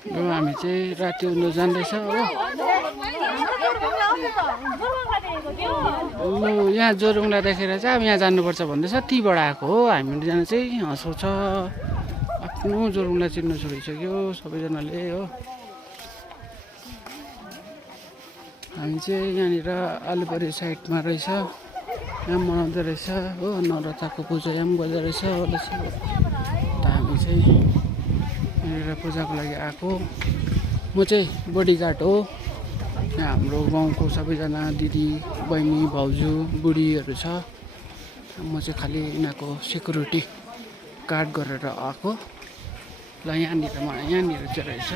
हामी चाहिँ राति उड्नु जाँदैछ हो। यहाँ जोरबङ्गला देखेर चाहिँ अब यहाँ जानुपर्छ भन्दैछ, तीबाट आएको हो। हामीजना चाहिँ हँसाउँछ, आफ्नो जोरबङ्गला चिन्नु छोडिसक्यो सबैजनाले हो। हामी चाहिँ यहाँनिर आलुपरी साइडमा रहेछ, यहाँ मनाउँदो रहेछ हो। नवरथाको पूजा यहाँ पनि गर्दो रहेछ। हामी चाहिँ यहाँनिर पूजाको लागि आएको। म चाहिँ बडीगार्ड हो। यहाँ हाम्रो गाउँको सबैजना दिदी बहिनी भाउजू बुढीहरू छ। म चाहिँ खालि यिनीहरूको सेक्युरिटी गार्ड गरेर आएको। ल यहाँनिर यहाँनिर चाहिँ रहेछ,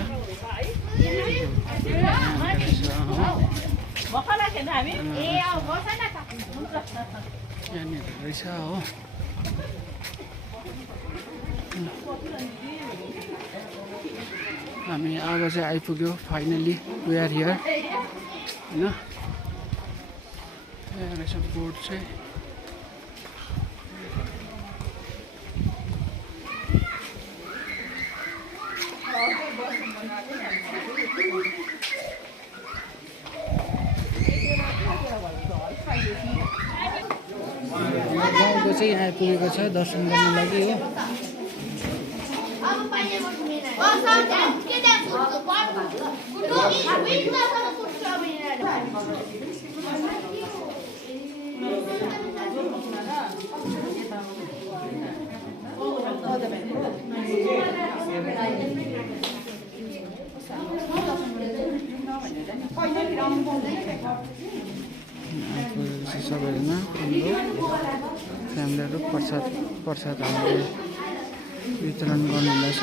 यहाँनिर रहेछ हो। हामी अब चाहिँ आइपुग्यो फाइनली, वी आर हियर होइन। यहाँ रहेछ बोर्ड चाहिँ। गाउँको चाहिँ यहाँ आइपुगेको छ दर्शन गर्नु लागि हो। सबैजना हाम्रो फ्यामिलीहरू प्रसाद हामीले वितरण गर्नुहुँदैछ।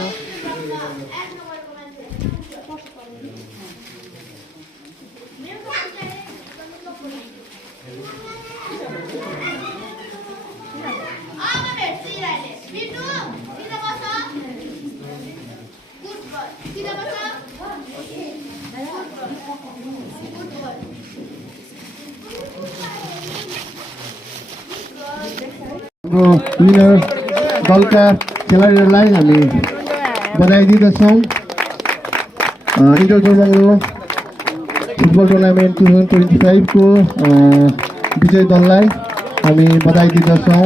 विनर दलका खेलाडीहरूलाई हामी बधाई दिँदछौँ। इन्टर जोरबङ्गलो फुटबल टुर्नामेन्ट 2025 को विजय दललाई हामी बधाई दिँदछौँ।